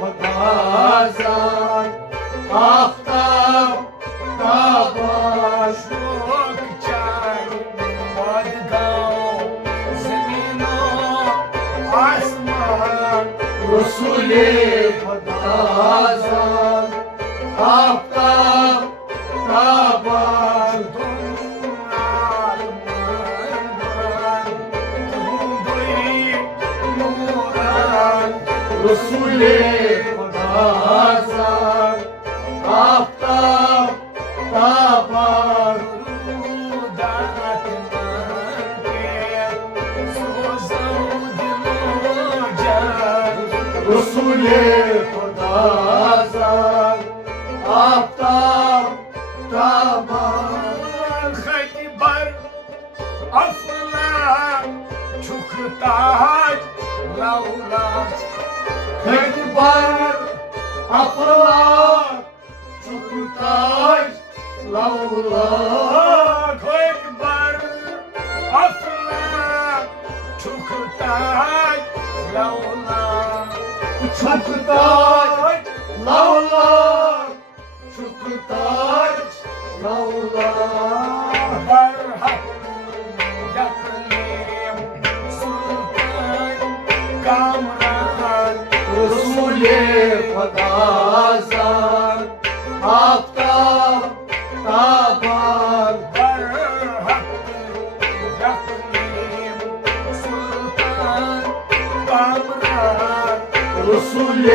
خدا زاد آفتاب تابان شوق چای بادگاه زمین و آسمان رسول خدا زاد آفتاب تابان رسول خدا زاد آفتاب تابان رسول خدا زاد آفتاب تابان خیبر افلا چوکتاج لولا خیبر افراد چوکتاج لولا خیبر افلا چوکتاج لولا چوکتاج لولا چوکتاج لولا برحق يقليم سلطان كامران رسول خدا زاد آفتاب تابان برحق يقليم سلطان كامران رسول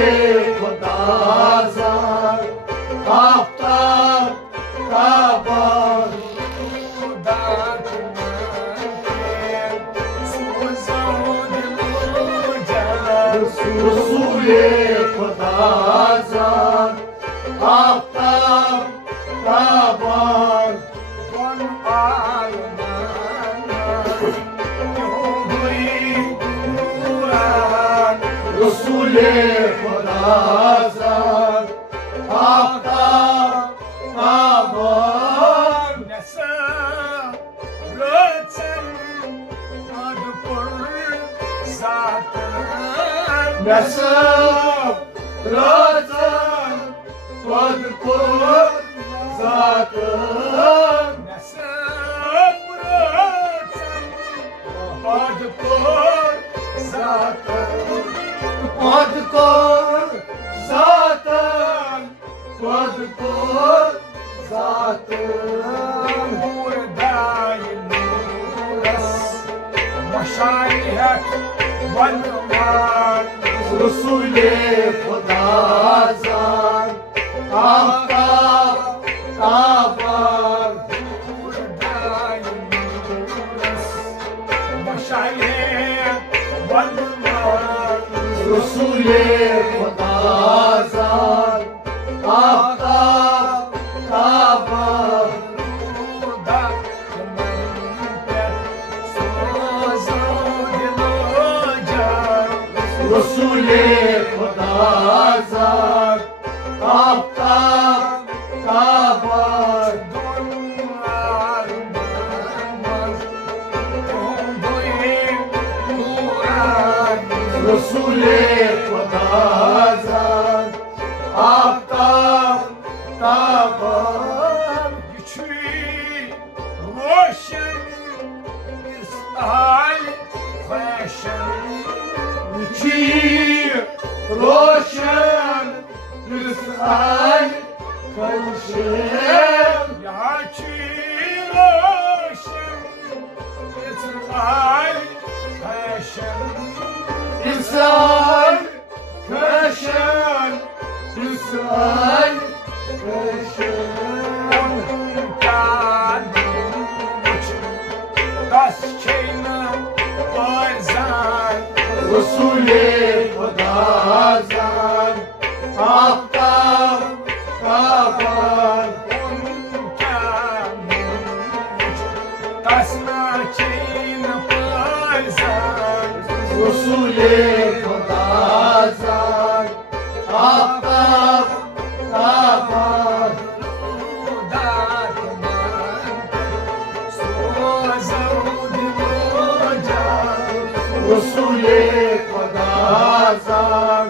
خدا زاد آفتاب تابان خداك سوزود الوجه رسول خدا زاد آفتاب تابان كن آلمان يهوي نوران رسول خدا زاد آفتاب تابان نسا رتن أذكر ساتن نسب راتن واذكر ذاتن نسا رتن أذكر ساتن واذكر ذاتن واذكر ذاتن نور دايم نورس مشايخ والنوار رسول خدا زاد آفتاب تابان نور دايم نورس مشايخ والنوار رسول خدا زاد آفتاب تابان رودا كمانتك سوزود الوجه رسول خدا زاد آفتاب تابان دنيا المنمز تنضي نوران رسول خدا زاد آفتاب تابان Güçlü, roşen, misal, fashion. چی روشن رسال کنشم Ya ki roşen, misal, fashion. İnsan köşen İnsan köşen Ondan için tas çeyna bazen. Resul-i Hudazan Aftab Kaban Ondan için tas çeyna bazen. Resul-i Hudazan Aftab Kaban Resul-i Hudazan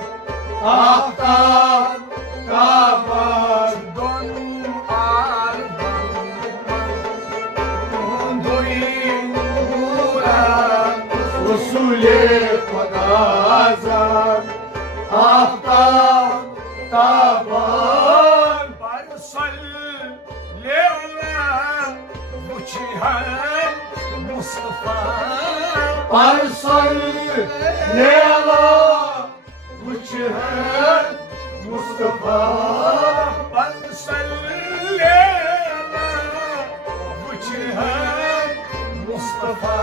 وجهك مصطفى أرسل ليلى وجهك مصطفى أرسل ليلى وجهك مصطفى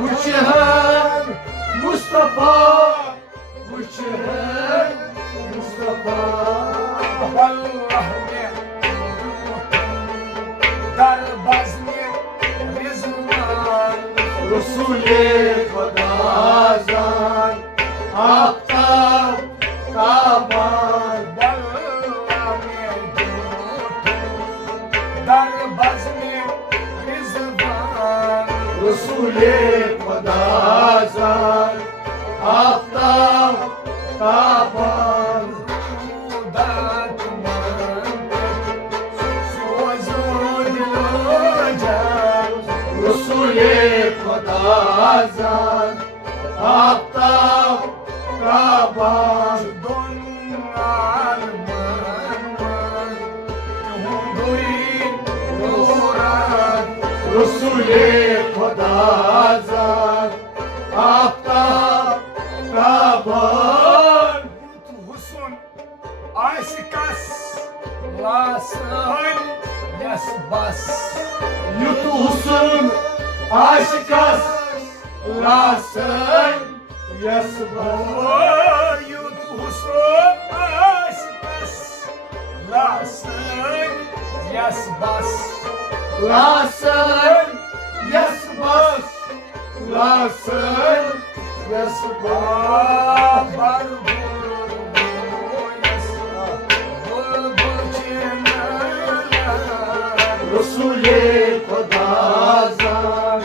وجهك مصطفى وجهك مصطفى والله دربزني رزمان رسول خدا زان آفتاب تابان والله دربزني رزمان رسول خدا زان آفتاب تابان رودات منطق سوزود الوجه رسول خدا زان آفتاب تابان دون عالمان تهندوين نوران رسول خدا زان آفتاب تابان حسن عاشقاس لاسن يسبس يتوسن عاشقاس لاسن يصبر يتوسن عاشقاس لاسن يسبس لاسن يصبر لاسن يصبر رسول خدا زان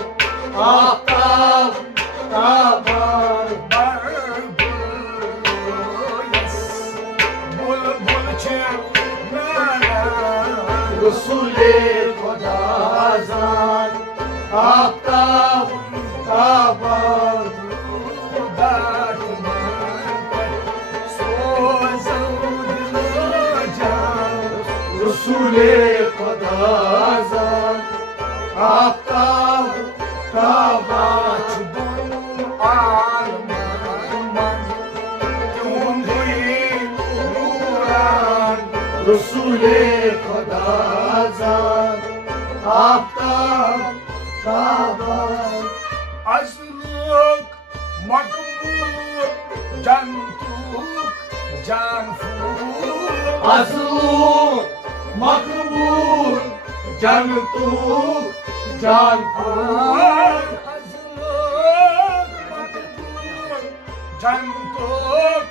آفتاب تابان رسول خدا زان آفتاب تابان رسول خدا زان آفتاب تابان رسول خدا زان آفتاب تابان Azlık, makbul, cantuk, canfur. azlu makbul cantuk canfur Azlık, makbul, cantuk,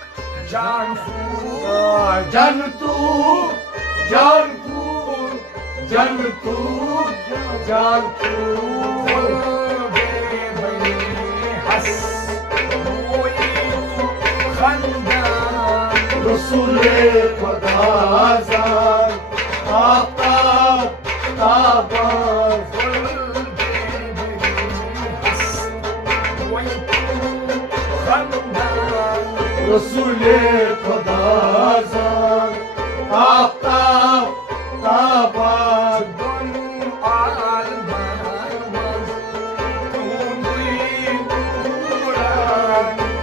canfur. cantuk canfur cantuk canfur رسول خدا زان آفتاب تابان رسول خدا زان آفتاب تابان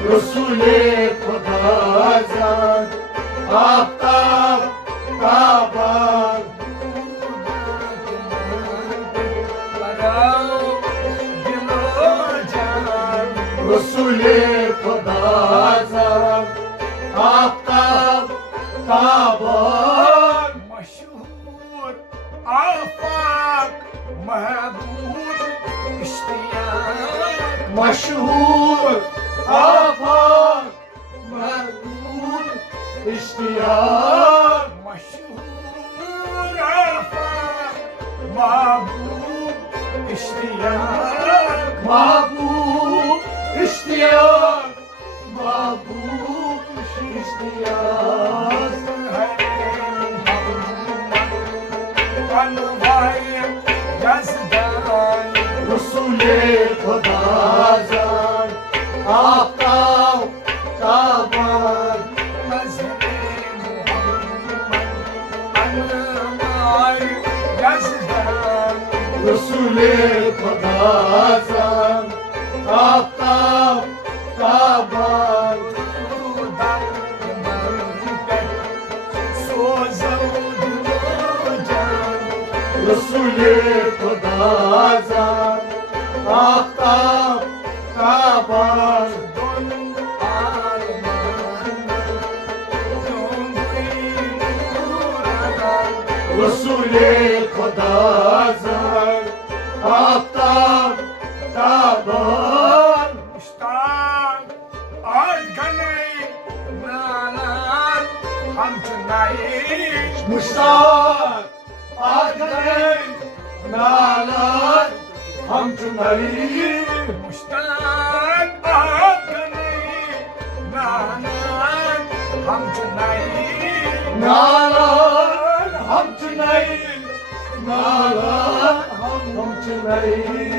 رسول خدا زان آفتاب تابان رسول خدا زان آفتاب تابان مشهور آفاق محبوب اشتياق مشهور آفاق محبوب اشتياق مشهور آفاق محبوب اشتياق محبوب اشتياق محبوب اشتياق رسول خدا زان آفتاب تابان رسول زن آفتاب تابان رسول خدا زن آفتاب تابان رسول خدا زن آفتاب تابان مشتاق آگرے نالان ہم چنائی نالان ہم چنائی نالان ہم چنائی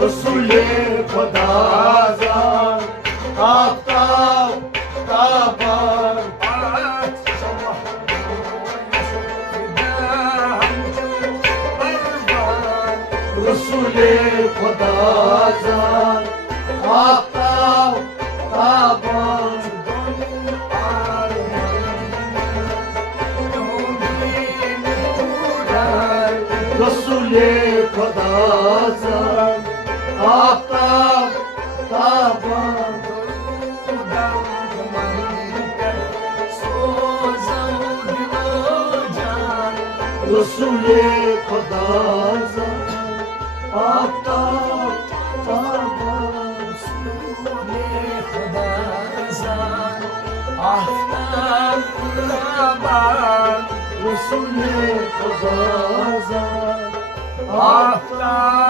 رسول خدا زن آفتاب تابان رسول خدا زن آفتاب تابان رسول خدا زن آفتاب تابان رسول خدا زن آفتاب تابان رسول خدا زن آفتاب